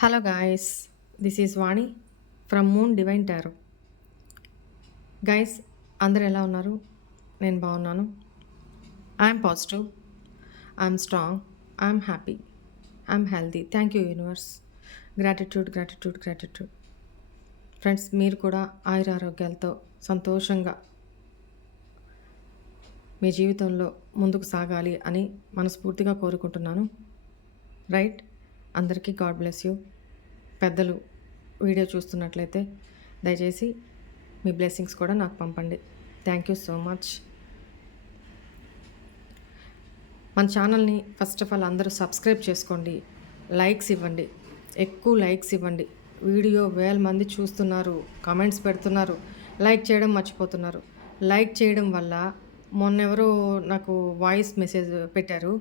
Hello guys, this is Vani from moon divine tarot. Guys, అందరు ఎలా ఉన్నారు? నేను బాగున్నాను. I'm positive, I'm strong, I'm happy, I'm healthy. Thank you universe. Gratitude gratitude gratitude. Friends, మీరు కూడా ఆయురారోగ్యాలతో సంతోషంగా మీ జీవితంలో ముందుకు సాగాలి అని మనస్ఫూర్తిగా కోరుకుంటున్నాను. రైట్? అందరికీ గాడ్ బ్లెస్ యూ. పెద్దలు వీడియో చూస్తున్నట్లయితే దయచేసి మీ బ్లెస్సింగ్స్ కూడా నాకు పంపండి. Thank you so much. మన ఛానల్ని ఫస్ట్ ఆఫ్ ఆల్ అందరూ సబ్స్క్రైబ్ చేసుకోండి, లైక్స్ ఇవ్వండి, ఎక్కువ లైక్స్ ఇవ్వండి. వీడియో 1000 మంది చూస్తున్నారు, కామెంట్స్ పెడుతున్నారు, లైక్ చేయడం మర్చిపోతున్నారు. లైక్ చేయడం వల్ల మొన్నెవరో నాకు వాయిస్ మెసేజ్ పెట్టారు.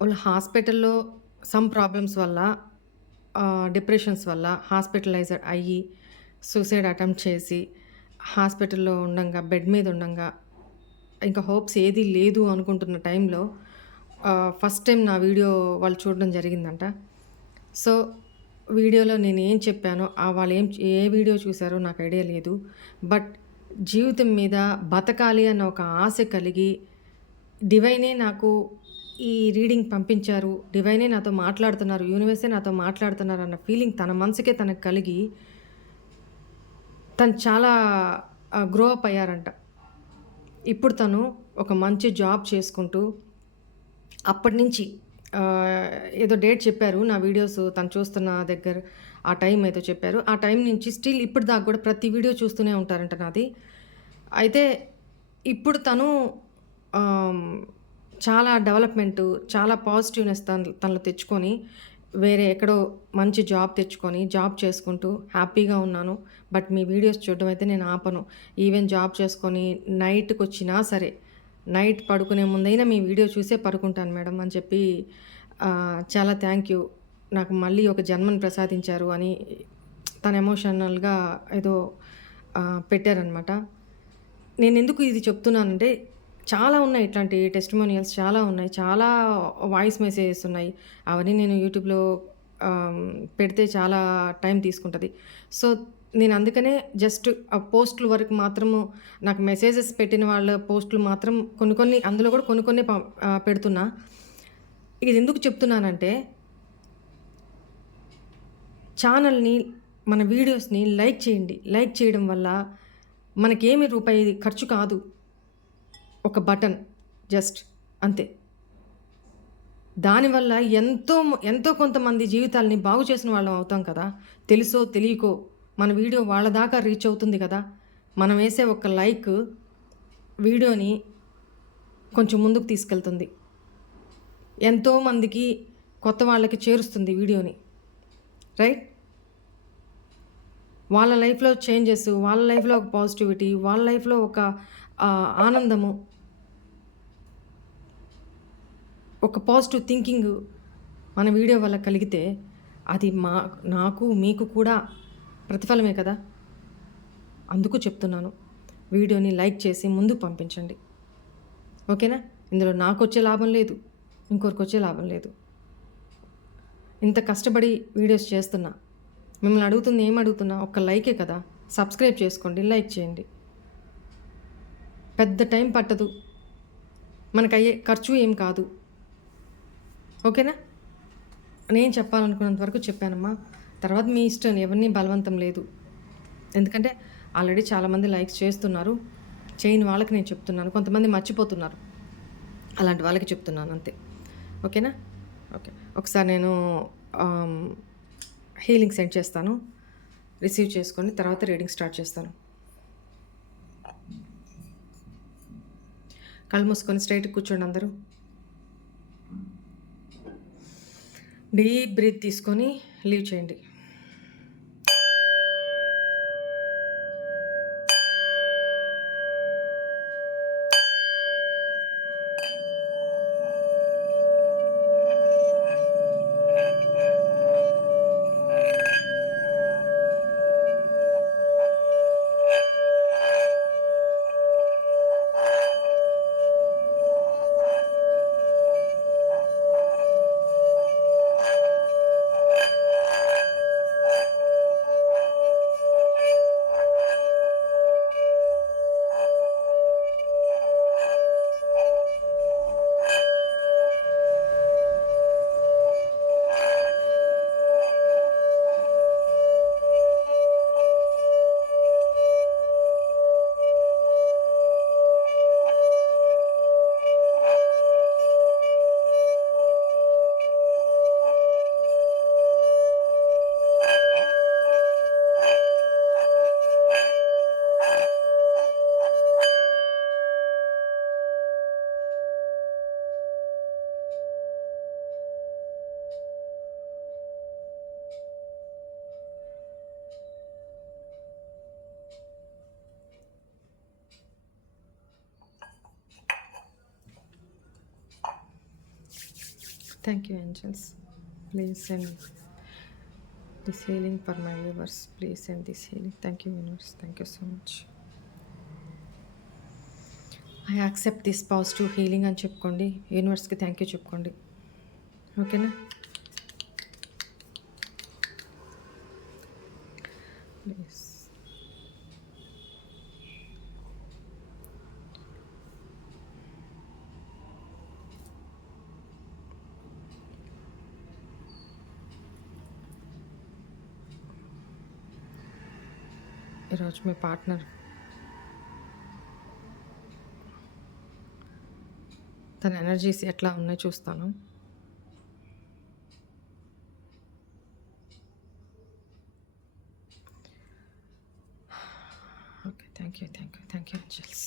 వాళ్ళు హాస్పిటల్లో సమ్ ప్రాబ్లమ్స్ వల్ల, డిప్రెషన్స్ వల్ల హాస్పిటలైజ్డ్ అయ్యి సూసైడ్ అటెంప్ట్ చేసి హాస్పిటల్లో ఉండంగా, బెడ్ మీద ఉండంగా, ఇంకా హోప్స్ ఏది లేదు అనుకుంటున్న టైంలో ఫస్ట్ టైం నా వీడియో వాళ్ళు చూడడం జరిగిందంట. సో వీడియోలో నేను ఏం చెప్పానో, వాళ్ళు ఏ వీడియో చూసారో నాకు ఐడియా లేదు. బట్ జీవితం మీద బతకాలి అన్న ఒక ఆశ కలిగి డివైనే నాకు ఈ రీడింగ్ పంపించారు, డివైనే నాతో మాట్లాడుతున్నారు, యూనివర్సే నాతో మాట్లాడుతున్నారు అన్న ఫీలింగ్ తన మనసుకే తనకు కలిగి తను చాలా గ్రో అప్ అయ్యారంట. ఇప్పుడు తను ఒక మంచి జాబ్ చేసుకుంటూ, అప్పటి నుంచి ఏదో డేట్ చెప్పారు నా వీడియోస్ తను చూస్తున్న దగ్గర, ఆ టైం ఏదో చెప్పారు. ఆ టైం నుంచి స్టిల్ ఇప్పుడు దాకా కూడా ప్రతి వీడియో చూస్తూనే ఉంటారంట నాది. అయితే ఇప్పుడు తను చాలా డెవలప్మెంటు, చాలా పాజిటివ్నెస్ తనలో తెచ్చుకొని, వేరే ఎక్కడో మంచి జాబ్ తెచ్చుకొని జాబ్ చేసుకుంటూ హ్యాపీగా ఉన్నాను. బట్ మీ వీడియోస్ చూడడం అయితే నేను ఆపను. ఈవెన్ జాబ్ చేసుకొని నైట్కి వచ్చినా సరే, నైట్ పడుకునే ముందైనా మీ వీడియో చూసే పడుకుంటాను మేడం అని చెప్పి చాలా థ్యాంక్ యూ, నాకు మళ్ళీ ఒక జన్మను ప్రసాదించారు అని తను ఎమోషనల్గా ఏదో పెట్టారనమాట. నేను ఎందుకు ఇది చెప్తున్నానంటే, చాలా ఉన్నాయి ఇట్లాంటి టెస్టిమోనియల్స్, చాలా ఉన్నాయి, చాలా వాయిస్ మెసేజెస్ ఉన్నాయి. అవన్నీ నేను యూట్యూబ్లో పెడితే చాలా టైం తీసుకుంటుంది. సో నేను అందుకనే జస్ట్ ఆ పోస్టుల వరకు మాత్రము, నాకు మెసేజెస్ పెట్టిన వాళ్ళ పోస్టులు మాత్రం కొన్ని కొన్ని, అందులో కూడా కొన్ని కొన్ని పెడుతున్నా. ఇది ఎందుకు చెప్తున్నానంటే, ఛానల్ని, మన వీడియోస్ని లైక్ చేయండి. లైక్ చేయడం వల్ల మనకేమి రూపాయి ఖర్చు కాదు, ఒక బటన్ జస్ట్ అంతే. దానివల్ల ఎంతో ఎంతో కొంతమంది జీవితాలని బాగు చేసిన వాళ్ళం అవుతాం కదా. తెలుసో తెలియకో మన వీడియో వాళ్ళ దాకా రీచ్ అవుతుంది కదా. మనం వేసే ఒక లైక్ వీడియోని కొంచెం ముందుకు తీసుకెళ్తుంది, ఎంతోమందికి కొత్త వాళ్ళకి చేరుస్తుంది వీడియోని. రైట్? వాళ్ళ లైఫ్లో చేంజెస్, వాళ్ళ లైఫ్లో ఒక పాజిటివిటీ, వాళ్ళ లైఫ్లో ఒక ఆనందము, ఒక పాజిటివ్ థింకింగ్ మన వీడియో వల్ల కలిగితే అది నాకు మీకు కూడా ప్రతిఫలమే కదా. అందుకు చెప్తున్నాను, వీడియోని లైక్ చేసి ముందుకు పంపించండి. ఓకేనా? ఇందులో నాకు వచ్చే లాభం లేదు, ఇంకొకరికి వచ్చే లాభం లేదు. ఇంత కష్టపడి వీడియోస్ చేస్తున్నా, మిమ్మల్ని అడుగుతుంది, ఏమడుగుతున్నా, ఒక్క లైకే కదా. సబ్స్క్రైబ్ చేసుకోండి, లైక్ చేయండి. పెద్ద టైం పట్టదు, మనకు అయ్యే ఖర్చు ఏం కాదు. ఓకేనా? నేను చెప్పాలనుకున్నంత వరకు చెప్పానమ్మా. తర్వాత మీ ఇష్టం, ఎవరిని బలవంతం లేదు. ఎందుకంటే ఆల్రెడీ చాలామంది లైక్స్ చేస్తున్నారు, చేయని వాళ్ళకి నేను చెప్తున్నాను. కొంతమంది మర్చిపోతున్నారు, అలాంటి వాళ్ళకి చెప్తున్నాను అంతే. ఓకేనా? ఓకే, ఒకసారి నేను హీలింగ్ సెండ్ చేస్తాను, రిసీవ్ చేసుకొని తర్వాత రీడింగ్ స్టార్ట్ చేస్తాను. కళ్ళు మూసుకొని స్ట్రైట్గా కూర్చోండి అందరూ. డీప్ బ్రీత్ తీసుకొని లీవ్ చేయండి. Thank you angels. Please send this healing for my viewers. Please send this healing. Thank you universe. Thank you so much. I accept this positive healing అని చెప్పుకోండి. యూనివర్స్కి థ్యాంక్ యూ చెప్పుకోండి. ఓకేనా? Please. ఈరోజు మీ partner తన energies ఎట్లా ఉన్నాయో చూస్తాను. Okay, thank you angels.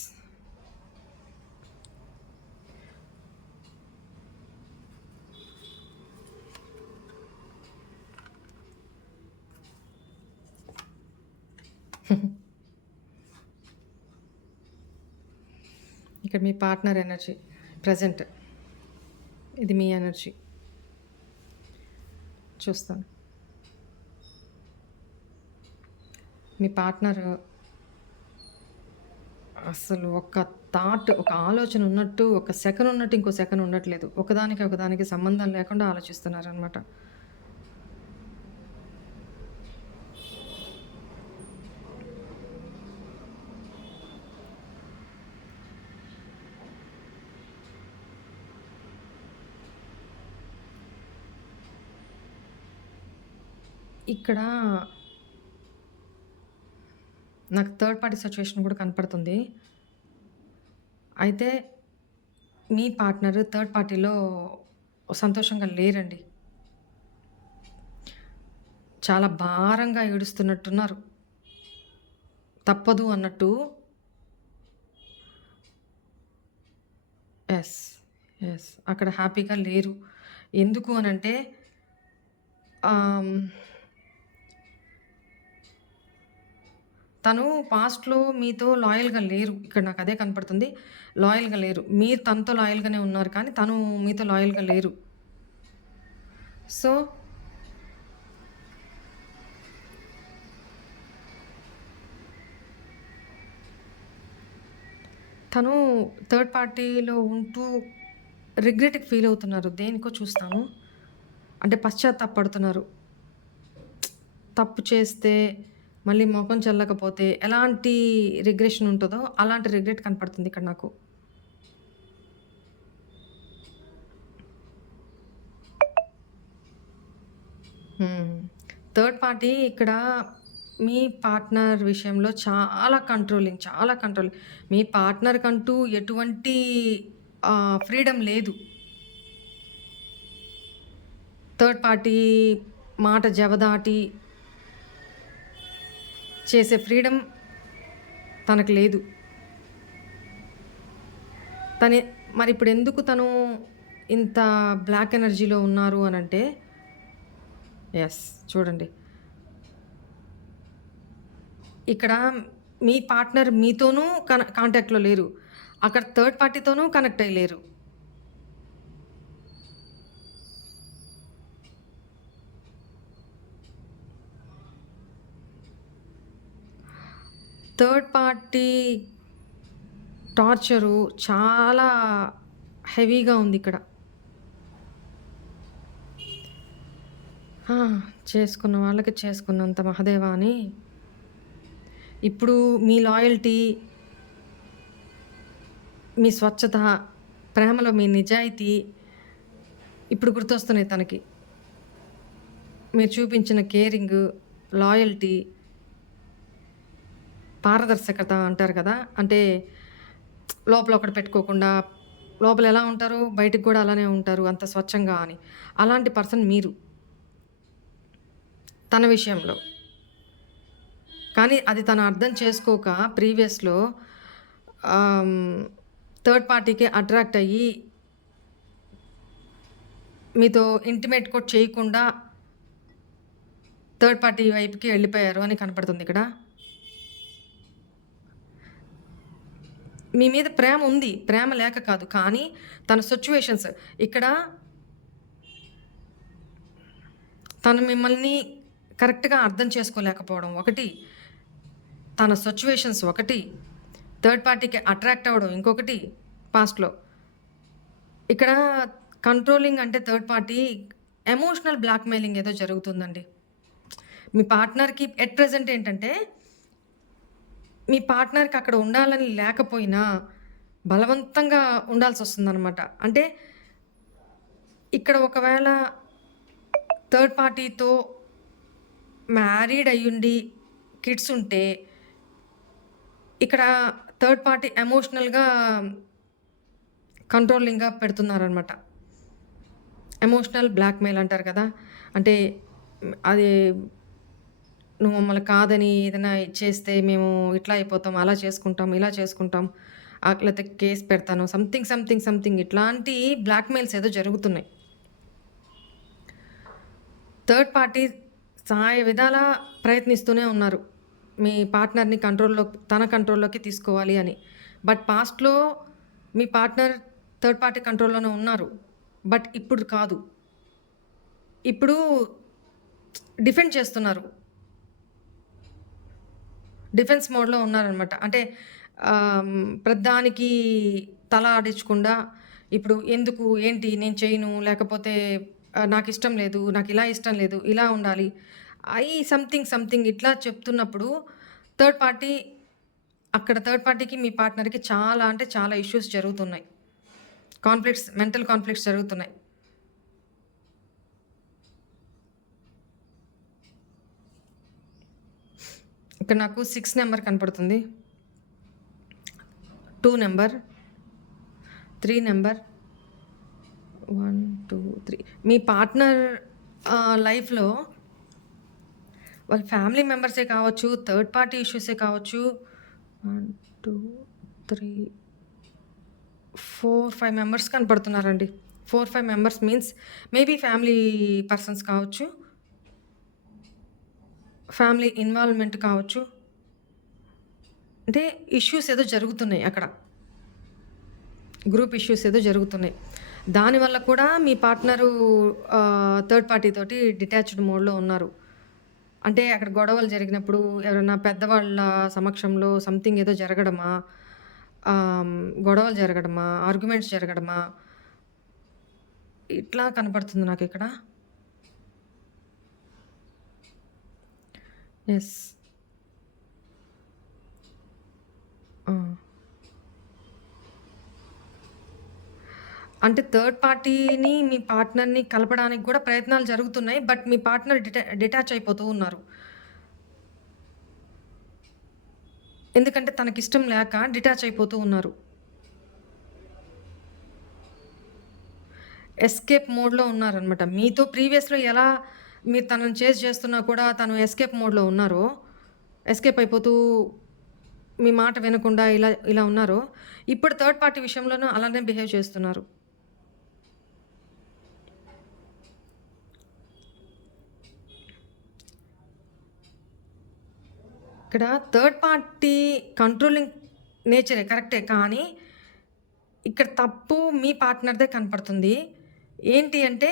ఇక్కడ మీ పార్ట్నర్ ఎనర్జీ ప్రజెంట్, ఇది మీ ఎనర్జీ చూస్తాను. మీ పార్ట్నర్ అసలు ఒక థాట్, ఒక ఆలోచన ఉన్నట్టు, ఒక సెకండ్ ఉన్నట్టు ఇంకో సెకండ్ ఉండట్లేదు. ఒకదానికి సంబంధం లేకుండా ఆలోచిస్తున్నారు అనమాట. ఇక్కడ నాకు థర్డ్ పార్టీ సిచ్యువేషన్ కూడా కనపడుతుంది. అయితే మీ పార్ట్నర్ థర్డ్ పార్టీలో సంతోషంగా లేరండి. చాలా భారంగా ఏడుస్తున్నట్టున్నారు. తప్పదు అన్నట్టు. ఎస్, ఎస్, అక్కడ హ్యాపీగా లేరు. ఎందుకు అనంటే తను పాస్ట్‌లో మీతో లాయల్‌గా లేరు. ఇక్కడ నాకు అదే కనపడుతుంది. లాయల్‌గా లేరు. మీరు తనతో లాయల్‌గానే ఉన్నారు కానీ తను మీతో లాయల్‌గా లేరు. సో తను థర్డ్ పార్టీలో ఉంటూ రిగ్రెట్‌కి ఫీల్ అవుతున్నారు. దేనికో చూస్తాను. అంటే పశ్చాత్తాపపడుతున్నారు. తప్పు చేస్తే మళ్ళీ మొఖం చెల్లకపోతే ఎలాంటి రిగ్రెషన్ ఉంటుందో అలాంటి రిగ్రెట్ కనపడుతుంది ఇక్కడ నాకు. థర్డ్ పార్టీ ఇక్కడ మీ పార్ట్నర్ విషయంలో చాలా కంట్రోలింగ్. మీ పార్ట్నర్‌కంటూ ఎటువంటి ఫ్రీడమ్ లేదు. థర్డ్ పార్టీ మాట జవదాటి చేసే ఫ్రీడమ్ తనకు లేదు. మరి ఇప్పుడు ఎందుకు తను ఇంత బ్లాక్ ఎనర్జీలో ఉన్నారు అనంటే, ఎస్, చూడండి ఇక్కడ మీ పార్ట్నర్ మీతోనూ కాంటాక్ట్‌లో లేరు. అక్కడ థర్డ్ పార్టీతోనూ కనెక్ట్ అయ్యలేరు. థర్డ్ పార్టీ టార్చరు చాలా హెవీగా ఉంది ఇక్కడ. చేసుకున్న వాళ్ళకి చేసుకున్నంత మహదేవా అని. ఇప్పుడు మీ లాయల్టీ, మీ స్వచ్ఛత, ప్రేమలో మీ నిజాయితీ ఇప్పుడు గుర్తొస్తున్నాయి తనకి. మీరు చూపించిన కేరింగ్, లాయల్టీ, పారదర్శకత అంటారు కదా. అంటే లోపల ఒకటి పెట్టుకోకుండా, లోపల ఎలా ఉంటారో బయటికి కూడా అలానే ఉంటారు అంత స్వచ్ఛంగా అని. అలాంటి పర్సన్ మీరు తన విషయంలో. కానీ అది తను అర్థం చేసుకోక ప్రీవియస్‌లో థర్డ్ పార్టీకి అట్రాక్ట్ అయ్యి మీతో ఇంటిమేట్ కూడా చేయకుండా థర్డ్ పార్టీ వైపుకి వెళ్ళిపోయారు అని కనపడుతుంది ఇక్కడ. మీ మీద ప్రేమ ఉంది, ప్రేమ లేక కాదు. కానీ తన సిచ్యువేషన్స్ ఇక్కడ తను మిమ్మల్ని కరెక్ట్‌గా అర్థం చేసుకోలేకపోవడం ఒకటి, తన సిట్యుయేషన్స్ ఒకటి, థర్డ్ పార్టీకి అట్రాక్ట్ అవ్వడం ఇంకొకటి పాస్ట్‌లో. ఇక్కడ కంట్రోలింగ్ అంటే థర్డ్ పార్టీ ఎమోషనల్ బ్లాక్‌మెయిలింగ్ ఏదో జరుగుతుందండి. మీ పార్ట్నర్‌కి ఎట్ ప్రెజెంట్ ఏంటంటే, మీ పార్ట్నర్‌కి అక్కడ ఉండాలని లేకపోయినా బలవంతంగా ఉండాల్సొస్తుందనమాట. అంటే ఇక్కడ ఒకవేళ థర్డ్ పార్టీతో మ్యారీడ్ అయ్యుండి కిడ్స్ ఉంటే, ఇక్కడ థర్డ్ పార్టీ ఎమోషనల్‌గా కంట్రోలింగ్‌గా పెడుతున్నారనమాట. ఎమోషనల్ బ్లాక్‌మెయిల్ అంటారు కదా! అంటే అది నువ్వు మమ్మల్ని కాదని ఏదైనా చేస్తే మేము ఇట్లా అయిపోతాం, అలా చేసుకుంటాం, ఇలా చేసుకుంటాం. లేతే కేస్ పెడతాను. సంథింగ్ ఇట్లాంటి బ్లాక్‌మెయిల్స్ ఏదో జరుగుతున్నాయి. థర్డ్ పార్టీ సాయ విధాలా ప్రయత్నిస్తూనే ఉన్నారు. మీ పార్ట్నర్‌ని తన కంట్రోల్‌లోకి తీసుకోవాలి అని. బట్ పాస్ట్‌లో మీ పార్ట్నర్ థర్డ్ పార్టీ కంట్రోల్‌లోనే ఉన్నారు. బట్ ఇప్పుడు కాదు. ఇప్పుడు డిఫెండ్ చేస్తున్నారు. డిఫెన్స్ మోడ్‌లో ఉన్నారనమాట. అంటే ప్రతిదానికి తల ఆడించకుండా ఇప్పుడు ఎందుకు, ఏంటి, నేను చేయను, లేకపోతే నాకిష్టం లేదు, నాకిలా ఇష్టం లేదు, ఇలా ఉండాలి. సంథింగ్ ఇట్లా చెప్తున్నప్పుడు థర్డ్ పార్టీ థర్డ్ పార్టీకి, మీ పార్ట్నర్‌కి చాలా అంటే చాలా ఇష్యూస్ జరుగుతున్నాయి. మెంటల్ కాన్‌ఫ్లిక్ట్స్ జరుగుతున్నాయి. ఇక్కడ నాకు 6 నెంబర్ కనపడుతుంది. 2 నెంబర్, 3 నెంబర్, 1, 2, 3 మీ పార్ట్నర్ లైఫ్‌లో వాళ్ళ ఫ్యామిలీ మెంబర్సే కావచ్చు, థర్డ్ పార్టీ ఇష్యూసే కావచ్చు. 1, 2, 3, 4, 5 మెంబర్స్ కనపడుతున్నారండి. 4, 5 members means maybe family persons కావచ్చు. ఫ్యామిలీ ఇన్వాల్వ్‌మెంట్ కావచ్చు. అంటే ఇష్యూస్ ఏదో జరుగుతున్నాయి అక్కడ. గ్రూప్ ఇష్యూస్ ఏదో జరుగుతున్నాయి. దానివల్ల కూడా మీ పార్ట్నరు థర్డ్ పార్టీ తోటి డిటాచ్డ్ మోడ్‌లో ఉన్నారు. అంటే అక్కడ గొడవలు జరిగినప్పుడు ఎవరైనా పెద్దవాళ్ళ సమక్షంలో సంథింగ్ ఏదో జరగడమా, గొడవలు జరగడమా, ఆర్గ్యుమెంట్స్ జరగడమా, ఇట్లా కనపడుతుంది నాకిక్కడ. యెస్. అంటే థర్డ్ పార్టీని, మీ పార్ట్నర్‌ని కలపడానికి కూడా ప్రయత్నాలు జరుగుతున్నాయి. బట్ మీ పార్ట్నర్ డిటాచ్ అయిపోతూ ఉన్నారు. ఎందుకంటే తనకిష్టం లేక డిటాచ్ అయిపోతూ ఉన్నారు. ఎస్కేప్ మోడ్‌లో ఉన్నారనమాట. మీతో ప్రీవియస్‌లో ఎలా మీరు తనని చేజ్ చేస్తున్నా కూడా తను ఎస్కేప్ మోడ్‌లో ఉన్నారో, ఎస్కేప్ అయిపోతూ మీ మాట వినకుండా ఇలా ఇలా ఉన్నారో, ఇప్పుడు థర్డ్ పార్టీ విషయంలోనూ అలానే బిహేవ్ చేస్తున్నారు. ఇక్కడ థర్డ్ పార్టీ కంట్రోలింగ్ నేచరే కరెక్టే. కానీ ఇక్కడ తప్పు మీ పార్ట్నర్‌దే కనపడుతుంది. ఏంటి అంటే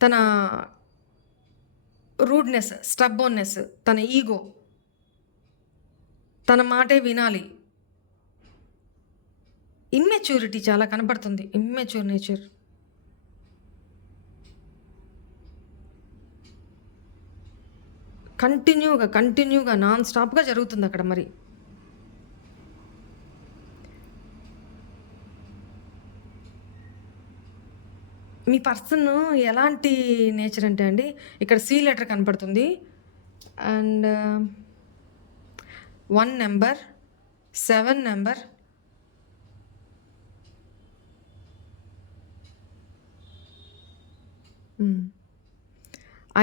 తన రూడ్‌నెస్, స్టబ్బర్న్‌నెస్, తన ఈగో. తన మాటే వినాలి. ఇమ్మెచ్యూరిటీ చాలా కనపడుతుంది. Immature nature. కంటిన్యూగా నాన్ స్టాప్‌గా జరుగుతుందక్కడ మరి. మీ పర్సన్ ఎలాంటి నేచర్ అంటే అండి, ఇక్కడ సి లెటర్ కనపడుతుంది. And 1 number, 7 number,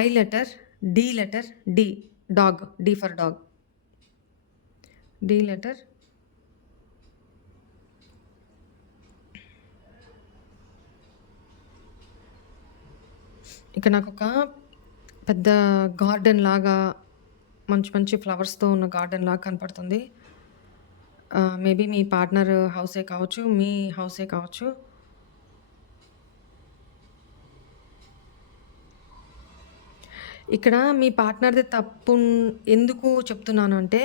I letter, D letter, D dog, D for dog. D letter, ఇక నాకొక పెద్ద గార్డెన్ లాగా మంచి ఫ్లవర్స్‌తో ఉన్న గార్డెన్ లాగా కనపడుతుంది. మేబీ మీ పార్ట్నర్ హౌసే కావచ్చు, మీ హౌసే కావచ్చు. ఇక్కడ మీ పార్ట్నర్‌ది ఎందుకు చెప్తున్నాను అంటే,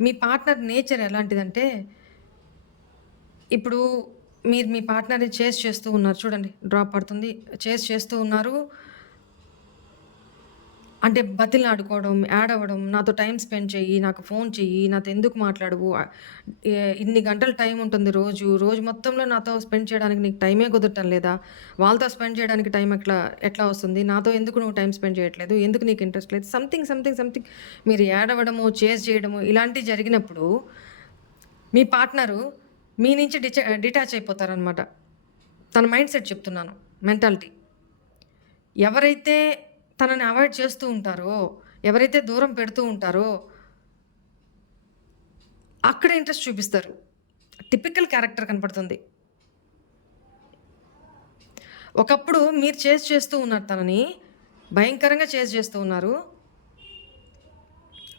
మీ పార్ట్నర్ నేచర్ ఎలాంటిదంటే, ఇప్పుడు మీరు మీ పార్ట్నర్‌ని చేస్తూ ఉన్నారు చూడండి. డ్రాప్ పడుతుంది. చేస్తూ ఉన్నారు. అంటే బతిమలాడుకోవడం, యాడ్ అవ్వడం, నాతో టైమ్ స్పెండ్ చెయ్యి, నాకు ఫోన్ చెయ్యి, నాతో ఎందుకు మాట్లాడవు? ఇన్ని గంటలు టైం ఉంటుంది రోజు. రోజు మొత్తంలో నాతో స్పెండ్ చేయడానికి నీకు టైమే కుదరటం లేదా? వాళ్ళతో స్పెండ్ చేయడానికి టైం ఎట్లా వస్తుంది? నాతో ఎందుకు నువ్వు టైమ్ స్పెండ్ చేయట్లేదు? ఎందుకు నీకు ఇంట్రెస్ట్ లేదు? సంథింగ్ మీరు యాడ్ అవ్వడము, చేజ్ చేయడము ఇలాంటివి జరిగినప్పుడు మీ పార్ట్నరు మీ నుంచి డిటాచ్ అయిపోతారనమాట. తన మైండ్ సెట్ చెప్తున్నాను. మెంటాలిటీ. ఎవరైతే తనని అవాయిడ్ చేస్తూ ఉంటారో, ఎవరైతే దూరం పెడుతూ ఉంటారో, అక్కడ ఇంట్రెస్ట్ చూపిస్తారు. టిపికల్ క్యారెక్టర్ కనపడుతుంది. ఒకప్పుడు మీరు చేస్తూ ఉన్నారు తనని. భయంకరంగా చేస్తూ ఉన్నారు.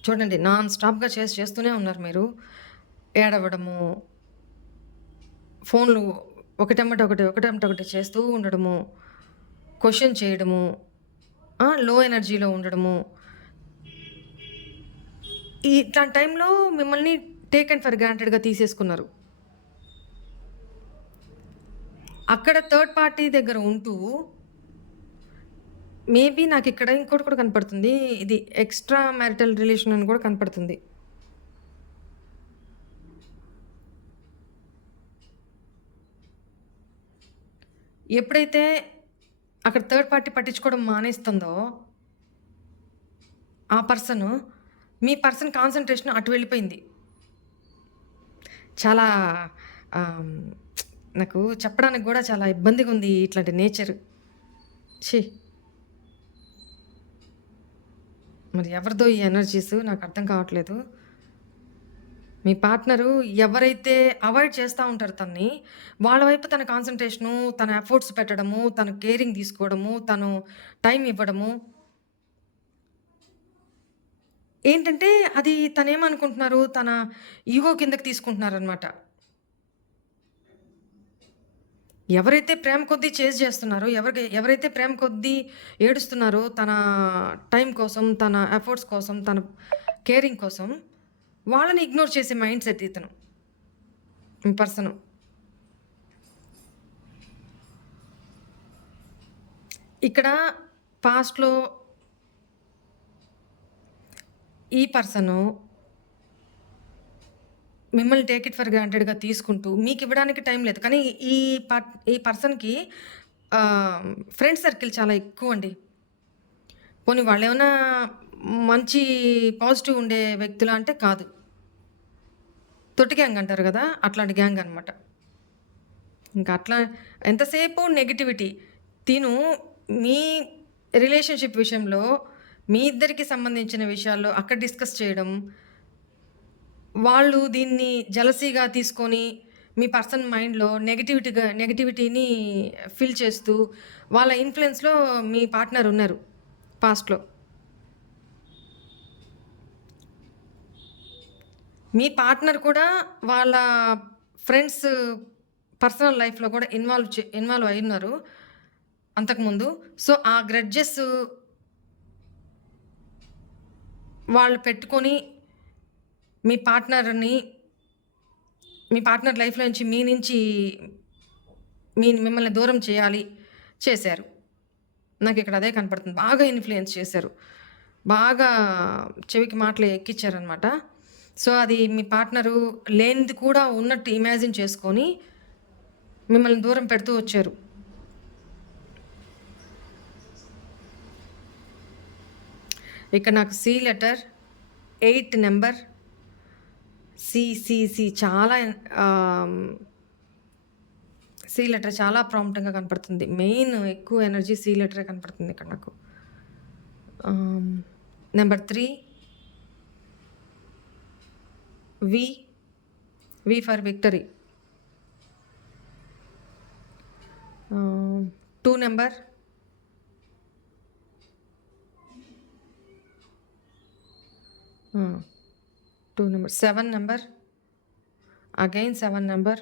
చూడండి నాన్ స్టాప్‌గా చేస్తూనే ఉన్నారు మీరు. ఏడవడము, ఫోన్‌లు ఒకటెంబట ఒకటి చేస్తూ ఉండడము, క్వెషన్ చేయడము, లో ఎనర్జీలో ఉండడము. ఇట్లాంటి టైంలో మిమ్మల్ని టేకెన్ ఫర్ గ్రాంటెడ్‌గా తీసేసుకున్నారు. అక్కడ థర్డ్ పార్టీ దగ్గర ఉంటూ మేబీ నాకిక్కడ ఇంకోటి కూడా కనపడుతుంది. ఇది ఎక్స్‌ట్రా మ్యారిటల్ రిలేషన్ అని కూడా కనపడుతుంది. ఎప్పుడైతే అక్కడ థర్డ్ పార్టీ పట్టించుకోవడం మానేస్తుందో, ఆ మీ పర్సన్ కాన్సంట్రేషన్ అటు వెళ్ళిపోయింది. చాలా నాకు చెప్పడానికి గూడా చాలా ఇబ్బందిగా ఉంది ఇట్లాంటి నేచర్. ఛీ! మరి ఎవరిదో ఈ ఎనర్జీస్ నాకు అర్థం కావట్లేదు. మీ పార్ట్నరు ఎవరైతే అవాయిడ్ చేస్తా ఉంటారో తనని, వాళ్ళ వైపు తన కాన్సంట్రేషను, తన ఎఫర్ట్స్ పెట్టడము, తను కేరింగ్ తీసుకోవడము, తను టైం ఇవ్వడము. ఏంటంటే అది తనేమనుకుంటున్నారు, తన ఈగో కిందకి తీసుకుంటున్నారనమాట. ఎవరైతే ప్రేమ కొద్దీ చేస్తున్నారో, ఎవరైతే ప్రేమ కొద్దీ ఏడుస్తున్నారో, తన టైం కోసం, తన ఎఫర్ట్స్ కోసం, తన కేరింగ్ కోసం, వాళ్ళని ఇగ్నోర్ చేసే మైండ్ సెట్ ఇతను. పర్సను. ఇక్కడ పాస్ట్‌లో ఈ పర్సను మిమ్మల్ని టేక్ ఇట్ ఫర్ గ్రాంటెడ్‌గా తీసుకుంటూ మీకివ్వడానికి టైం లేదు. కానీ ఈ పర్సన్‌కి ఫ్రెండ్ సర్కిల్ చాలా ఎక్కువండి. పోనీ వాళ్ళేమన్నా మంచి పాజిటివ్ ఉండే వ్యక్తులా అంటే కాదు. తొట్టి గ్యాంగ్ అంటారు గదా! అట్లాంటి గ్యాంగ్ అనమాట. ఇంకా అట్లా ఎంతసేపు నెగటివిటీ. తిను మీ రిలేషన్‌షిప్ విషయంలో మీ ఇద్దరికి సంబంధించిన విషయాల్లో అక్కడ డిస్కస్ చేయడం, వాళ్ళు దీన్ని జెలసీగా తీసుకొని మీ పర్సన్ మైండ్‌లో నెగటివిటీని ఫిల్ చేస్తూ వాళ్ళ ఇన్‌ఫ్లుయెన్స్‌లో మీ పార్ట్నర్ ఉన్నారు పాస్ట్‌లో. మీ పార్ట్నర్ కూడా వాళ్ళ ఫ్రెండ్స్ పర్సనల్ లైఫ్‌లో కూడా ఇన్వాల్వ్ అయ్యున్నారు అంతకుముందు. సో, ఆ గ్రడ్జెస్ వాళ్ళు పెట్టుకొని మీ పార్ట్నర్‌ని మీ పార్ట్నర్ లైఫ్‌లో నుంచి మిమ్మల్ని దూరం చేశారు. నాకిక్కడ అదే కనపడుతుంది. బాగా ఇన్‌ఫ్లుయెన్స్ చేశారు. బాగా చెవికి మాటలు ఎక్కిచ్చారనమాట. సో, అది మీ పార్ట్నరు లేనిది కూడా ఉన్నట్టు ఇమాజిన్ చేసుకొని మిమ్మల్ని దూరం పెడుతూ వచ్చారు. ఇక్కడ నాకు సి లెటర్, 8 నెంబర్, సి చాలా సి లెటర్ చాలా ప్రాంప్ట్‌గా కనపడుతుంది. మెయిన్ ఎక్కువ ఎనర్జీ సి లెటరే కనపడుతుంది ఇక్కడ నాకు. Number 3 V for victory. 2 number, 7 number, again 7 number,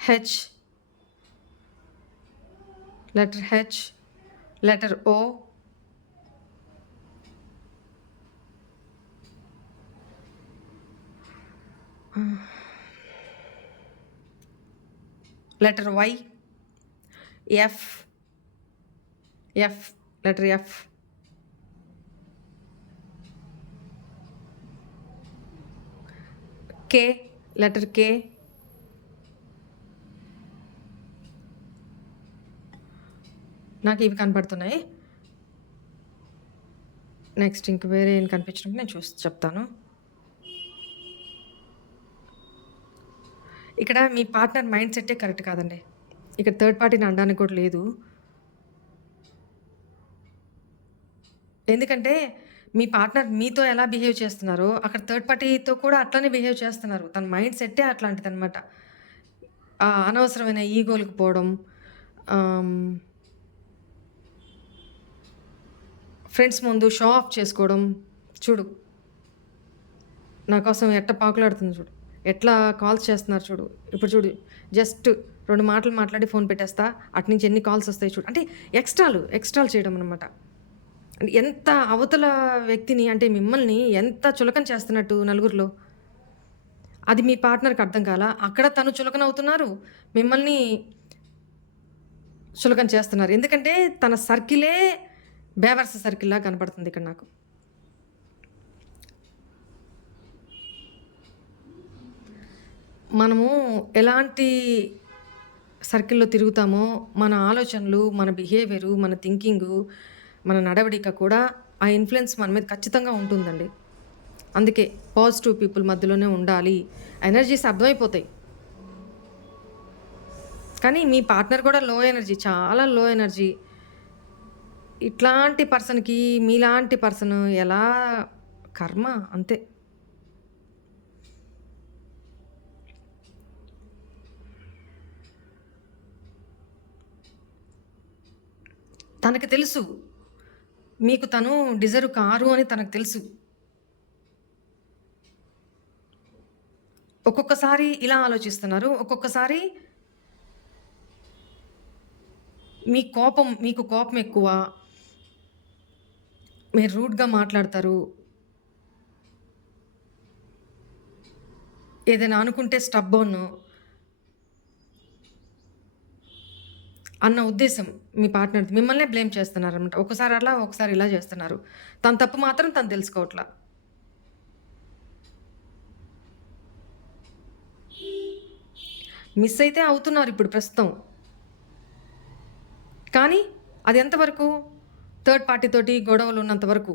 H, letter H, letter O, letter Y, F, F, letter F, K, letter K, నాకు ఇవి కనపడుతున్నాయి. నెక్స్ట్ ఇంక వేరే ఏం కనిపించినప్పుడు నేను చూసి చెప్తాను. ఇక్కడ మీ పార్ట్నర్ మైండ్ సెట్టే కరెక్ట్ కాదండి. ఇక్కడ థర్డ్ పార్టీని అనడానికి కూడా లేదు. ఎందుకంటే మీ పార్ట్నర్ మీతో ఎలా బిహేవ్ చేస్తున్నారో అక్కడ థర్డ్ పార్టీతో కూడా అట్లనే బిహేవ్ చేస్తున్నారు. తన మైండ్ సెట్టే అట్లాంటిదనమాట. అనవసరమైన ఈగోలకు పోవడం, ఫ్రెండ్స్ ముందు షో ఆఫ్ చేసుకోవడం. చూడు నా కోసం ఎట్ట పాకులాడుతుంది చూడు, ఎట్లా కాల్స్ చేస్తున్నారు చూడు. ఇప్పుడు చూడు, జస్ట్ 2 మాటలు మాట్లాడి ఫోన్ పెట్టేస్తా, అటు నుంచి ఎన్ని కాల్స్ వస్తాయి చూడు. అంటే ఎక్స్ట్రాలు చేయడం అనమాట. ఎంత అవతల వ్యక్తిని అంటే మిమ్మల్ని ఎంత చులకన చేస్తున్నట్టు నలుగురిలో, అది మీ పార్ట్నర్కి అర్థం కాలా. అక్కడ తను చులకన అవుతున్నారు, మిమ్మల్ని చులకన చేస్తున్నారు. ఎందుకంటే తన సర్కిలే బేవర్స సర్కిల్లా కనపడుతుంది ఇక్కడ నాకు. మనము ఎలాంటి సర్కిల్లో తిరుగుతామో మన ఆలోచనలు, మన బిహేవియరు, మన థింకింగు, మన నడవడిక కూడా ఆ ఇన్ఫ్లుయెన్స్ మన మీద ఖచ్చితంగా ఉంటుందండి. అందుకే పాజిటివ్ పీపుల్ మధ్యలోనే ఉండాలి. ఎనర్జీస్ అర్థమైపోతాయి. కానీ మీ పార్ట్నర్ కూడా లో ఎనర్జీ, చాలా లో ఎనర్జీ. ఇట్లాంటి పర్సన్కి మీలాంటి పర్సన్ ఎలా కర్మ అంతే. తనకు తెలుసు మీకు తను డిజర్వ్ కారు అని తనకు తెలుసు. ఒక్కొక్కసారి ఇలా ఆలోచిస్తున్నారు, ఒక్కొక్కసారి మీకు కోపం ఎక్కువ, మీరు రూడ్గా మాట్లాడతారు, ఏదైనా అనుకుంటే స్టబ్బోన్ అన్న ఉద్దేశం మీ పార్ట్నర్ది. మిమ్మల్నే బ్లేమ్ చేస్తున్నారనమాట. ఒకసారి అలా, ఒకసారి ఇలా చేస్తున్నారు. తన తప్పు మాత్రం తను తెలుసుకోవట్లా. మిస్ అయితే అవుతున్నారు ఇప్పుడు ప్రస్తుతం. కానీ అది ఎంతవరకు? థర్డ్ పార్టీతోటి గొడవలు ఉన్నంత వరకు.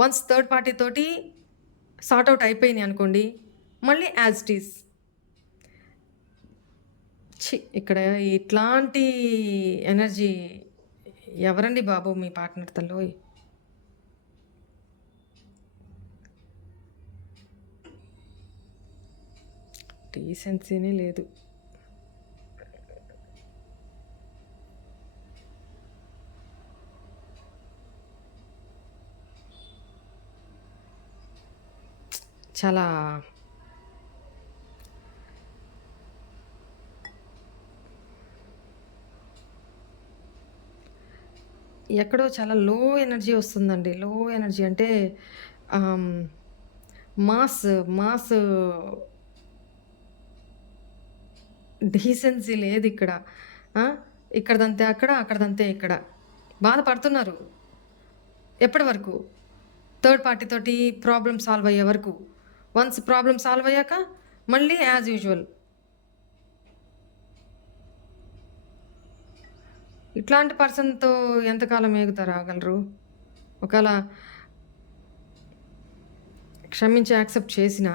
వన్స్ థర్డ్ పార్టీతోటి సార్ట్అవుట్ అయిపోయినాయి అనుకోండి, మళ్ళీ యాజ్ ఇట్ ఈజ్. ఇక్కడ ఇట్లాంటి ఎనర్జీ ఎవరండి బాబు మీ పార్ట్నర్ తల్లో? డీసెన్సీనే లేదు. చాలా ఎక్కడో చాలా లో ఎనర్జీ వస్తుందండి. లో ఎనర్జీ అంటే మాస్ మాస్ డీసెన్సీ లేదు ఇక్కడ. ఇక్కడదంతే అక్కడ, అక్కడదంతే ఇక్కడ. బాధపడుతున్నారు. ఎప్పటి వరకు? థర్డ్ పార్టీతోటి ప్రాబ్లమ్ సాల్వ్ అయ్యే వరకు. వన్స్ ప్రాబ్లమ్ సాల్వ్ అయ్యాక మళ్ళీ యాజ్ యూజువల్. ఇట్లాంటి పర్సన్తో ఎంతకాలం ఆగలరు? ఒకవేళ క్షమించి యాక్సెప్ట్ చేసినా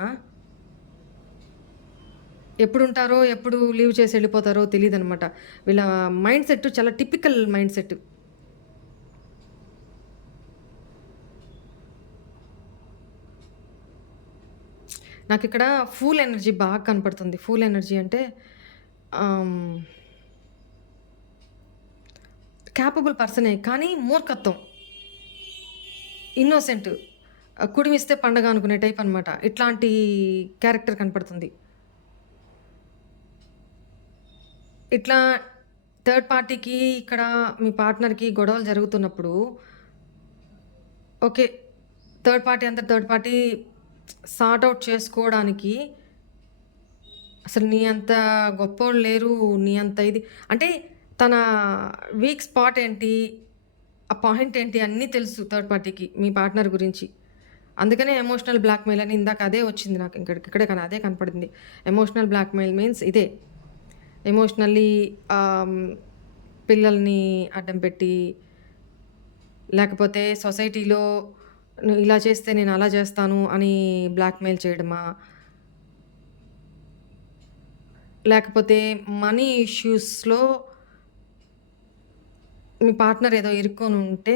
ఎప్పుడు ఉంటారో, ఎప్పుడు లీవ్ చేసి వెళ్ళిపోతారో తెలియదు అనమాట. వీళ్ళ మైండ్ సెట్ చాలా టిపికల్ మైండ్ సెట్. నాకు ఇక్కడ ఫూల్ ఎనర్జీ బాగా కనపడుతుంది. ఫూల్ ఎనర్జీ అంటే క్యాపబుల్ పర్సనే, కానీ మూర్ఖత్వం, ఇన్నోసెంట్, కుడిమిస్తే పండగ అనుకునే టైప్ అనమాట. ఇట్లాంటి క్యారెక్టర్ కనపడుతుంది. ఇట్లా థర్డ్ పార్టీకి ఇక్కడ మీ పార్ట్నర్‌కి గొడవలు జరుగుతున్నప్పుడు ఓకే. థర్డ్ పార్టీ అంతా థర్డ్ పార్టీ సార్ట్ ఔట్ చేసుకోవడానికి అసలు నీ అంత గొప్పోళ్ళు లేరు. నీ అంత ఇది అంటే తన వీక్ స్పాట్ ఏంటి? ఆ పాయింట్ ఏంటి? అన్నీ తెలుసు థర్డ్ పార్టీకి మీ పార్ట్నర్ గురించి. అందుకనే ఎమోషనల్ బ్లాక్‌మెయిల్ అని ఇందాక అదే వచ్చింది నాకు. ఇక్కడే కానీ అదే కనపడింది. ఎమోషనల్ బ్లాక్‌మెయిల్ మీన్స్ ఇదే. ఎమోషనల్లీ ఆహ్, పిల్లల్ని అడ్డం పెట్టి, లేకపోతే సొసైటీలో నువ్వు ఇలా చేస్తే నేను అలా చేస్తాను అని బ్లాక్‌మెయిల్ చేయడమా? లేకపోతే మనీ ఇష్యూస్‌లో మీ పార్ట్నర్ ఏదో ఇరుక్కొనుంటే,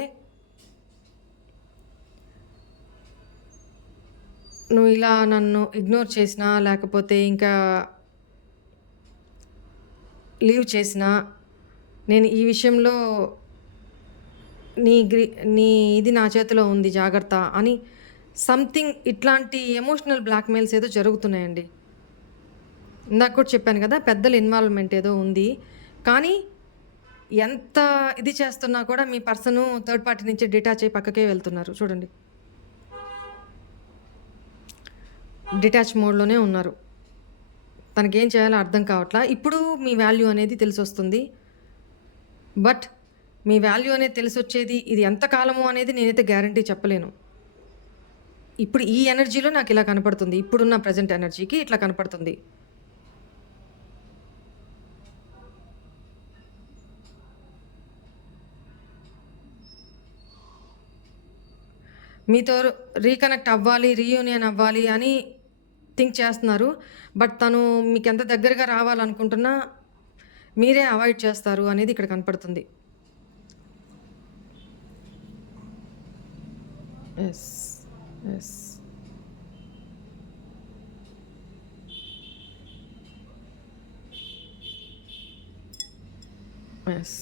నువ్వు ఇలా నన్ను ఇగ్నోర్ చేసినా, లేకపోతే ఇంకా లీవ్ చేసినా, నేను ఈ విషయంలో నీ గ్రి నీ ఇది నా చేతిలో ఉంది జాగ్రత్త అని సంథింగ్ ఇట్లాంటి ఎమోషనల్ బ్లాక్‌మెయిల్స్ ఏదో జరుగుతున్నాయండి. ఇందాక కూడా చెప్పాను కదా! పెద్దల ఇన్వాల్వ్‌మెంట్ ఏదో ఉంది. కానీ ఎంత ఇది చేస్తున్నా కూడా మీ పర్సను థర్డ్ పార్టీ నుంచి డిటాచ్ అయ్యి పక్కకే వెళ్తున్నారు. చూడండి. డిటాచ్ మోడ్‌లోనే ఉన్నారు. తనకేం చేయాలో అర్థం కావట్లా. ఇప్పుడు మీ వాల్యూ అనేది తెలిసొస్తుంది. బట్ మీ వాల్యూ అనేది తెలిసొచ్చేది ఇది ఎంత కాలము అనేది నేనైతే గ్యారంటీ చెప్పలేను. ఇప్పుడు ఈ ఎనర్జీలో నాకిలా కనపడుతుంది. ఇప్పుడున్న ప్రెజెంట్ ఎనర్జీకి ఇట్లా కనపడుతుంది. మీతో రీకనెక్ట్ అవ్వాలి, రీయూనియన్ అవ్వాలి అని థింక్ చేస్తున్నారు. బట్ తను మీకెంత దగ్గరగా రావాలనుకుంటున్నా మీరే అవాయిడ్ చేస్తారు అనేది ఇక్కడ కనపడుతుంది. యెస్. యెస్. యెస్.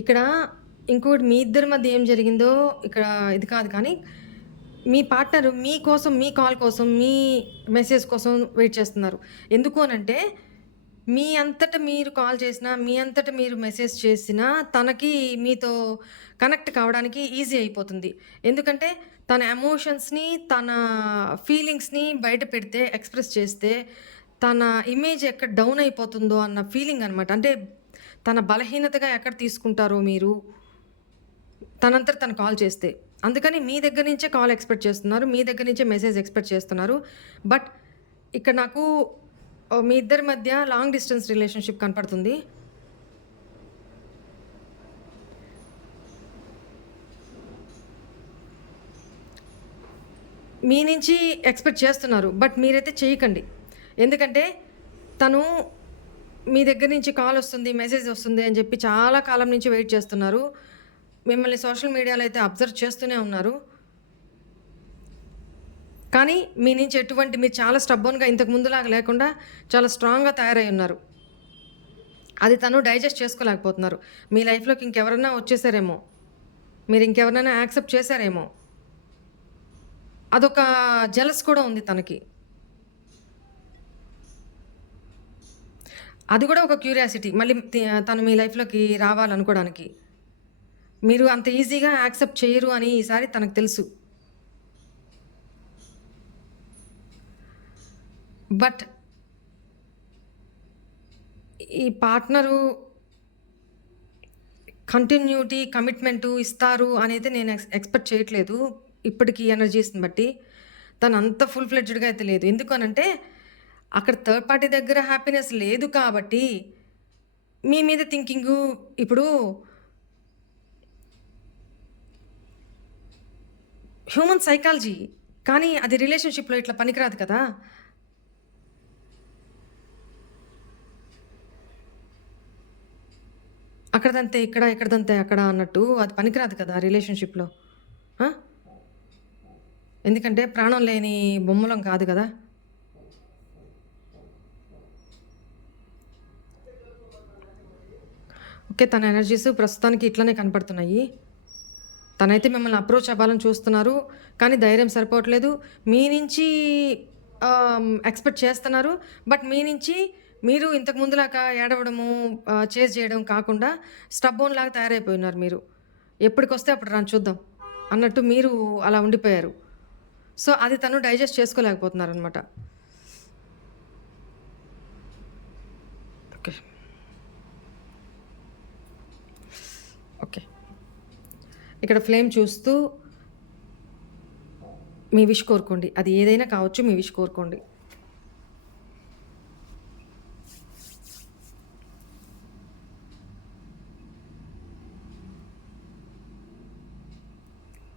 ఇక్కడ ఇంకోటి మీ ఇద్దరి మధ్య ఏం జరిగిందో ఇక్కడ ఇది కాదు కానీ, మీ పార్ట్నరు మీకోసం, మీ కాల్ కోసం, మీ మెసేజ్ కోసం వెయిట్ చేస్తున్నారు. ఎందుకు అనంటే, మీ అంతట మీరు కాల్ చేసినా, మీ అంతట మీరు మెసేజ్ చేసినా, తనకి మీతో కనెక్ట్ కావడానికి ఈజీ అయిపోతుంది. ఎందుకంటే, తన ఎమోషన్స్‌ని, తన ఫీలింగ్స్‌ని బయట పెడితే, ఎక్స్‌ప్రెస్ చేస్తే, తన ఇమేజ్ ఎక్కడ డౌన్ అయిపోతుందో అన్న ఫీలింగ్ అనమాట. అంటే, తన బలహీనతగా ఎక్కడ తీసుకుంటారో మీరు, తనంతట తను కాల్ చేస్తే. అందుకని మీ దగ్గర నుంచే కాల్ ఎక్స్‌పెక్ట్ చేస్తున్నారు. మీ దగ్గర నుంచే మెసేజ్ ఎక్స్‌పెక్ట్ చేస్తున్నారు. బట్ ఇక్కడ నాకు మీ ఇద్దరి మధ్య లాంగ్ డిస్టెన్స్ రిలేషన్‌షిప్ కనపడుతుంది. మీ నుంచి ఎక్స్‌పెక్ట్ చేస్తున్నారు. బట్ మీరైతే చేయకండి. ఎందుకంటే తను మీ దగ్గర నుంచి కాల్ వస్తుంది, మెసేజ్ వస్తుంది అని చెప్పి చాలా కాలం నుంచి వెయిట్ చేస్తున్నారు. మిమ్మల్ని సోషల్ మీడియాలో అయితే అబ్జర్వ్ చేస్తూనే ఉన్నారు. కానీ మీ నుంచి ఎటువంటి మీరు చాలా స్టబ్బర్న్‌గా ఇంతకు ముందులాగా లేకుండా చాలా స్ట్రాంగ్‌గా తయారై ఉన్నారు. అది తను డైజెస్ట్ చేసుకోలేకపోతున్నారు. మీ లైఫ్‌లోకి ఇంకెవరన్నా వచ్చేసారేమో, మీరు ఇంకెవరినైనా యాక్సెప్ట్ చేశారేమో. అదొక జెలస్ కూడా ఉంది తనకి. అది కూడా ఒక క్యూరియాసిటీ. మళ్ళీ తను మీ లైఫ్‌లోకి రావాలనుకోవడానికి. మీరు అంత ఈజీగా యాక్సెప్ట్ చేయరు అని ఈసారి తనకు తెలుసు. బట్ ఈ పార్ట్నరు కంటిన్యూటీ, కమిట్మెంటు ఇస్తారు అనైతే నేను ఎక్స్‌పెక్ట్ చేయట్లేదు. ఇప్పటికి ఎనర్జీస్‌ని బట్టి. తను అంత ఫుల్ ఫ్లెడ్జ్డ్‌గా అయితే లేదు. ఎందుకు అనంటే అక్కడ థర్డ్ పార్టీ దగ్గర హ్యాపీనెస్ లేదు కాబట్టి మీ మీద థింకింగు ఇప్పుడు హ్యూమన్ సైకాలజీ. కానీ అది రిలేషన్‌షిప్‌లో ఇట్లా పనికిరాదు కదా! అక్కడిదంతే ఇక్కడ, ఇక్కడిదంతే అక్కడ అన్నట్టు అది పనికిరాదు కదా రిలేషన్‌షిప్‌లో. ఆ! ఎందుకంటే ప్రాణం లేని బొమ్మలం కాదు గదా! ఓకే. తన ఎనర్జీస్ ప్రస్తుతానికి ఇట్లనే కనపడుతున్నాయి. తనైతే మిమ్మల్ని అప్రోచ్ అవ్వాలని చూస్తున్నారు. కానీ ధైర్యం సరిపోవట్లేదు. మీ నుంచి ఎక్స్‌పెక్ట్ చేస్తున్నారు. బట్ మీ నుంచి మీరు ఇంతకు ముందులాగా ఏడవడము, చేజ్ చేయడం కాకుండా స్టబ్బోన్‌లాగా తయారైపోయున్నారు మీరు. ఎప్పటికొస్తే అప్పుడు రండి చూద్దాం అన్నట్టు మీరు అలా ఉండిపోయారు. సో, అది తను డైజెస్ట్ చేసుకోలేకపోతున్నారనమాట. ఓకే. ఓకే. ఇక్కడ ఫ్లేమ్ చూస్తూ మీ విష్ కోరుకోండి. అది ఏదైనా కావచ్చు. మీ విష్ కోరుకోండి.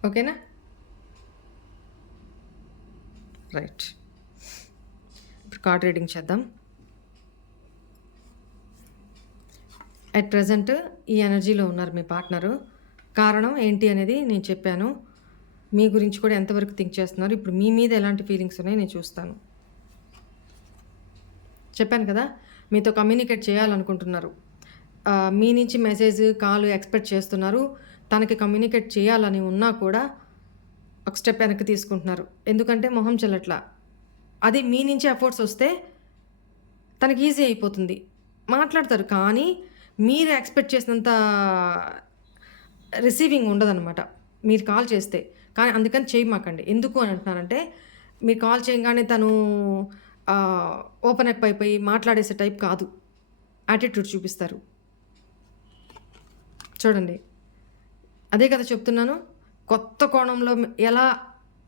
ఓకేనా? రైట్. ఇప్పుడు కార్డ్ రీడింగ్ చేద్దాం. అట్ ప్రెజెంట్ ఈ ఎనర్జీలో ఉన్నారు మీ పార్ట్నరు. కారణం ఏంటి అనేది నేను చెప్పాను. మీ గురించి కూడా ఎంతవరకు థింక్ చేస్తున్నారు, ఇప్పుడు మీ మీద ఎలాంటి ఫీలింగ్స్ ఉన్నాయో నేను చూస్తాను. చెప్పాను కదా, మీతో కమ్యూనికేట్ చేయాలనుకుంటున్నారు. మీ నుంచి మెసేజ్, కాల్ ఎక్స్‌పెక్ట్ చేస్తున్నారు. తనకి కమ్యూనికేట్ చేయాలని ఉన్నా కూడా ఒక స్టెప్ వెనక్కి తీసుకుంటున్నారు. ఎందుకంటే మొహం చెల్లట్లా. అది మీ నుంచి ఎఫర్ట్స్ వస్తే తనకి ఈజీ అయిపోతుంది. మాట్లాడతారు. కానీ మీరు ఎక్స్‌పెక్ట్ చేసినంత రిసీవింగ్ ఉండదనమాట. మీరు కాల్ చేస్తే. కానీ అందుకని చేయమాకండి. ఎందుకు అని అంటున్నానంటే, మీరు కాల్ చేయంగానే తను ఓపెన్ అప్ అయిపోయి మాట్లాడేసే టైప్ కాదు. యాటిట్యూడ్ చూపిస్తారు. చూడండి. అదే కదా చెప్తున్నాను. కొత్త కోణంలో ఎలా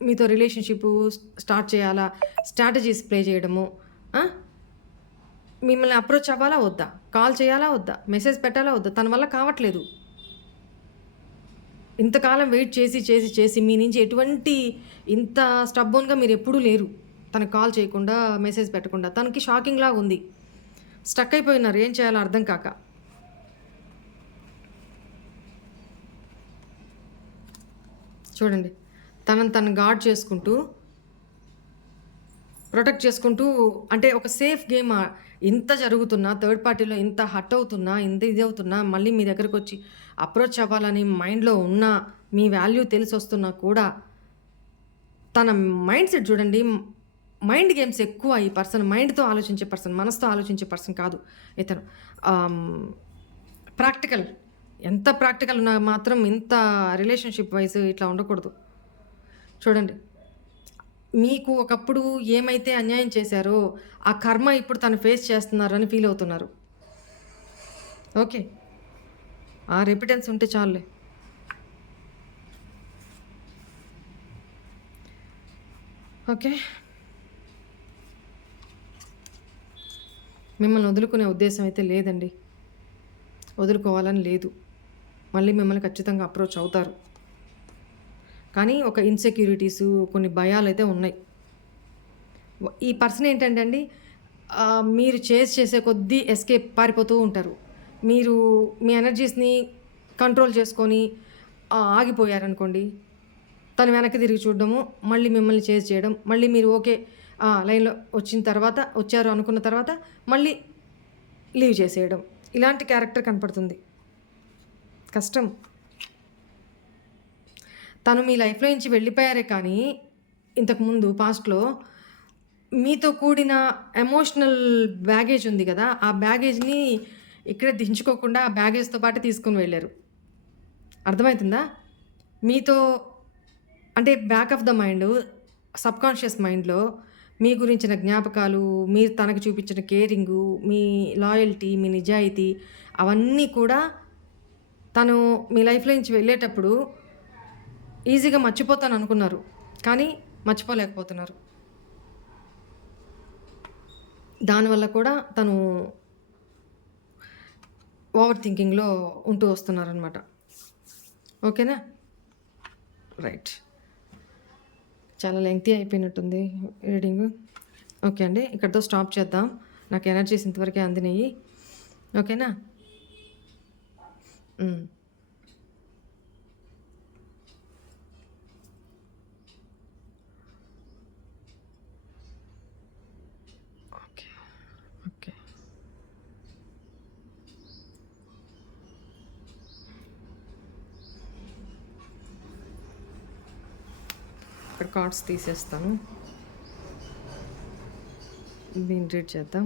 మీతో రిలేషన్‌షిప్పు స్టార్ట్ చేయాలా, స్ట్రాటజీస్ ప్లే చేయడము. ఆ! మిమ్మల్ని అప్రోచ్ అవ్వాలా వద్దా? కాల్ చేయాలా వద్దా? మెసేజ్ పెట్టాలా వద్దా? తన వల్ల కావట్లేదు. ఇంతకాలం వెయిట్ చేసి మీ నుంచి ఎటువంటి ఇంత స్టబ్బోన్‌గా మీరెప్పుడూ లేరు. తనకు కాల్ చేయకుండా, మెసేజ్ పెట్టకుండా. తనకి షాకింగ్‌లాగా ఉంది. స్టక్ అయిపోయినారు. ఏం చేయాలో అర్థం కాక. చూడండి. తనని తను గార్డ్ చేసుకుంటూ, ప్రొటెక్ట్ చేసుకుంటూ అంటే ఒక సేఫ్ గేమ్ ఇంత జరుగుతున్నా, థర్డ్ పార్టీలో ఇంత హర్ట్ అవుతున్నా, ఇంత ఇది అవుతున్నా, మళ్ళీ మీ దగ్గరకొచ్చి అప్రోచ్ అవ్వాలని మైండ్‌లో ఉన్నా, మీ వాల్యూ తెలిసొస్తున్నా కూడా, తన మైండ్ సెట్ చూడండి. మైండ్ గేమ్స్ ఎక్కువ ఈ పర్సన్. మైండ్‌తో ఆలోచించే పర్సన్. మనసుతో ఆలోచించే పర్సన్ కాదు ఇతను. ప్రాక్టికల్. ఎంత ప్రాక్టికల్ ఉన్నా మాత్రం ఇంత రిలేషన్‌షిప్ వైస్ ఇట్లా ఉండకూడదు. చూడండి. మీకు ఒకప్పుడు ఏమైతే అన్యాయం చేశారో, ఆ కర్మ ఇప్పుడు తను ఫేస్ చేస్తున్నారని ఫీల్ అవుతున్నారు. ఓకే. ఆ రెపిటెన్స్ ఉంటే చాలులే. ఓకే. మిమ్మల్ని వదులుకునే ఉద్దేశం అయితే లేదండి. వదులుకోవాలని లేదు. మళ్ళీ మిమ్మల్ని ఖచ్చితంగా అప్రోచ్ అవుతారు. కానీ ఒక ఇన్‌సెక్యూరిటీసు, కొన్ని భయాలైతే ఉన్నాయి. ఈ పర్సన్ ఏంటంటే అండి, మీరు చేసే కొద్దీ ఎస్కేప్ పారిపోతూ ఉంటారు. మీరు మీ ఎనర్జీస్‌ని కంట్రోల్ చేసుకొని ఆగిపోయారనుకోండి, తను వెనక్కి తిరిగి చూడడము, మళ్ళీ మిమ్మల్ని చేజ్ చేయడం, మళ్ళీ మీరు ఓకే. లైన్‌లో వచ్చిన తర్వాత, వచ్చారు అనుకున్న తర్వాత మళ్ళీ లీవ్ చేసేయడం. ఇలాంటి క్యారెక్టర్ కనపడుతుంది. కష్టం. తను మీ లైఫ్‌లో నుంచి వెళ్ళిపోయారే కానీ, ఇంతకుముందు పాస్ట్‌లో మీతో కూడిన ఎమోషనల్ బ్యాగేజ్ ఉంది గదా! ఆ బ్యాగేజ్‌ని ఇక్కడే దించుకోకుండా ఆ బ్యాగేజ్‌తో పాటు తీసుకొని వెళ్లారు. అర్థమైతుందా? మీతో అంటే back of the mind, subconscious మైండ్‌లో మీ గురించిన జ్ఞాపకాలు, మీరు తనకు చూపించిన కేరింగు, మీ లాయల్టీ, మీ నిజాయితీ అవన్నీ కూడా తను మీ లైఫ్‌లో నుంచి వెళ్ళేటప్పుడు ఈజీగా మర్చిపోతాననుకున్నారు. కానీ మర్చిపోలేకపోతున్నారు. దానివల్ల కూడా తను ఓవర్ థింకింగ్‌లో ఉంటూ వస్తున్నారనమాట. ఓకేనా? రైట్. చాలా లెంగ్తీ అయిపోయినట్టుంది రీడింగు. ఓకే అండి. ఇక్కడితో స్టాప్ చేద్దాం. నాకు ఎనర్జీస్ ఇంతవరకే అందినయి. ఓకేనా? హ్మ్. ఓకే. ఓకే. ఇక్కడ కార్డ్స్ తీసేస్తాను. దీన్ని రీడ్ చేద్దాం.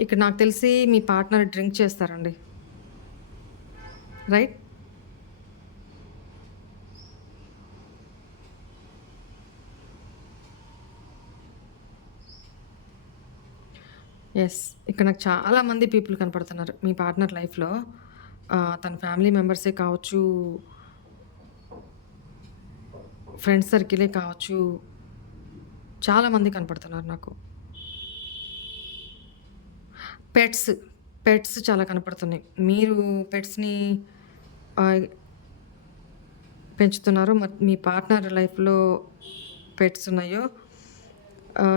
ఇక్కడ నాకు తెలిసి మీ పార్ట్నర్ డ్రింక్ చేస్తారండి. రైట్? యెస్. ఇక్కడ నాకు చాలామంది పీపుల్ కనపడుతున్నారు. మీ పార్ట్నర్ లైఫ్‌లో తన ఫ్యామిలీ మెంబర్సే కావచ్చు, ఫ్రెండ్స్ సర్కిలే కావచ్చు, చాలామంది కనపడుతున్నారు నాకు. పెట్స్, పెట్స్ చాలా కనపడుతున్నాయి. మీరు పెట్స్‌ని ఆహ్, పెంచుతున్నారో మీ పార్ట్నర్ లైఫ్‌లో పెట్స్ ఉన్నాయో,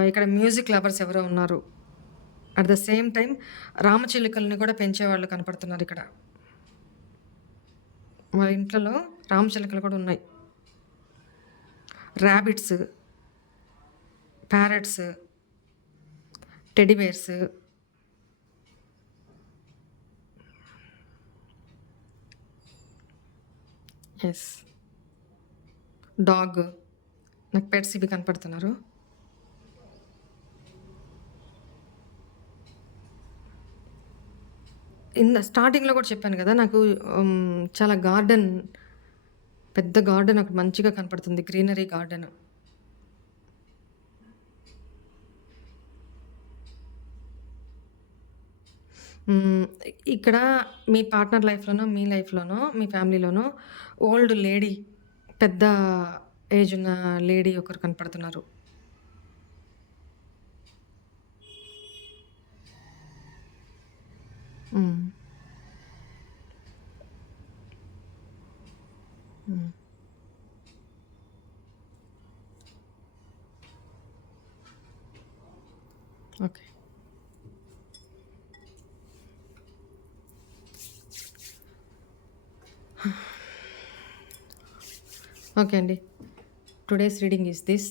ఇక్కడ మ్యూజిక్ లవర్స్ ఎవరో ఉన్నారు. అట్ ద సేమ్ టైమ్ రామచిలుకల్ని కూడా పెంచేవాళ్ళు కనపడుతున్నారిక్కడ. వాళ్ళ ఇంట్లలో రామచిలుకలు కూడా ఉన్నాయి. Rabbits, parrots, teddy bears. Yes. Dog. నాకు పెట్స్ ఇవి కనపడుతున్నారు. స్టార్టింగ్‌లో కూడా చెప్పాను కదా! నాకు చాలా పెద్ద గార్డెన్ ఒకటి మంచిగా కనపడుతుంది. Greenery garden. హ్మ్. ఇక్కడ మీ పార్ట్నర్ లైఫ్‌లోనో, మీ లైఫ్‌లోనో, మీ ఫ్యామిలీలోనో ఓల్డ్ లేడీ, పెద్ద ఏజ్ ఉన్న లేడీ ఒకరు కనపడుతున్నారు. హ్మ్. హ్మ్. ఓకే. ఓకే అండి. Today's reading is this.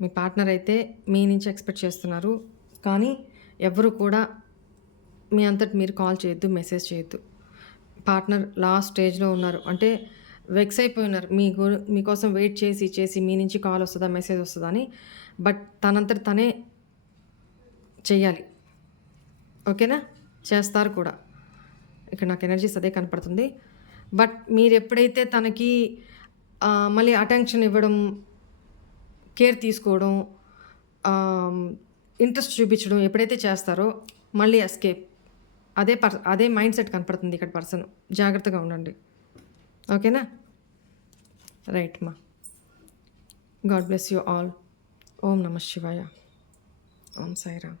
Me partner అయితే మీ నుంచి ఎక్స్‌పెక్ట్ చేస్తున్నారు. కానీ ఎవ్వరు కూడా మీ అంతట మీరు కాల్ చేయొద్దు, మెసేజ్ చేయొద్దు. పార్ట్నర్ లాస్ట్ స్టేజ్‌లో ఉన్నారు. అంటే వెక్స్ అయిపోయి ఉన్నారు. మీకోసం వెయిట్ చేసి, చేసి మీ నుంచి కాల్ వస్తదా, మెసేజ్ వస్తదా అని. బట్ తనంతట తనే చెయ్యాలి. ఓకేనా? చేస్తారు కూడా. ఇక్కడ నాకు ఎనర్జీస్ అదే కనపడుతుంది. బట్ మీరెప్పుడైతే తనకి మళ్ళీ అటెన్షన్ ఇవ్వడం, కేర్ తీసుకోవడం, ఆహ్, ఇంట్రెస్ట్ చూపించడం ఎప్పుడైతే చేస్తారో మళ్ళీ ఎస్కేప్. అదే మైండ్ సెట్ కనపడుతుంది ఇక్కడ పర్సన్. జాగ్రత్తగా ఉండండి. ఓకేనా? రైట్ మా. God bless you all. ఓం నమః శివాయ. ఓం సాయిరామ్.